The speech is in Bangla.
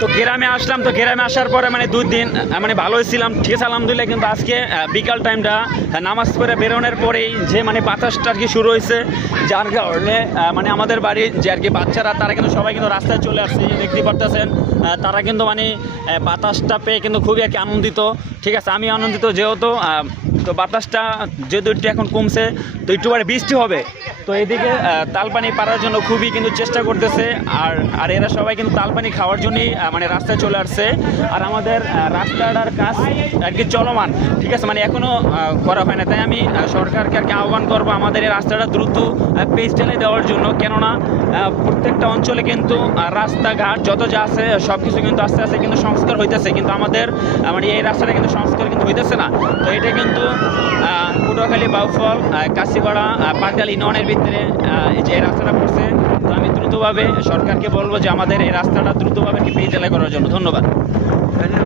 তো গ্রামে আসলাম, তো গ্রামে আসার পরে মানে 2 দিন মানে ভালোই ছিলাম, ঠিক আছে আলহামদুলিল্লাহ। কিন্তু আজকে বিকাল টাইমটা নামাজ পড়ে বেরোনোর পরেই যে মানে বাতাসটা আর কি শুরু হয়েছে, যার কারণে মানে আমাদের বাড়ির যে আর কি বাচ্চারা তারা কিন্তু সবাই কিন্তু রাস্তায় চলে আসছে, দেখতে পারতেছেন। তারা কিন্তু মানে বাতাসটা পেয়ে কিন্তু খুবই আর কি আনন্দিত, ঠিক আছে আমি আনন্দিত যেহেতু তো বাতাসটা যেহেতু একটু এখন কমছে, তো একটু পরে বৃষ্টি হবে। তো এদিকে তালপানি পাড়ার জন্য খুবই কিন্তু চেষ্টা করতেছে, আর আর এরা সবাই কিন্তু তালপানি খাওয়ার জন্যই মানে রাস্তায় চলে আসছে। আর আমাদের রাস্তাটার কাজ আর কি চলমান, ঠিক আছে মানে এখনও করা হয় না। তাই আমি সরকারকে আর কি আহ্বান করবো আমাদের এই রাস্তাটা দ্রুত পেজ ঢেলে দেওয়ার জন্য। কেননা প্রত্যেকটা অঞ্চলে কিন্তু রাস্তাঘাট যত যা আছে সব কিছু কিন্তু আস্তে আস্তে কিন্তু সংস্কার হইতেছে, কিন্তু আমাদের মানে এই রাস্তাটা কিন্তু সংস্কার কিন্তু হইতেছে না। তো এটা কিন্তু পটুয়াখালী, বাউফল, কাশিপাড়া, পাটাল ইউনিয়নের ভিতরে যে এই রাস্তাটা পড়ছে। তো আমি দ্রুতভাবে সরকারকে বলবো যে আমাদের এই রাস্তাটা দ্রুতভাবে পেজ ঢালাই করার জন্য। ধন্যবাদ।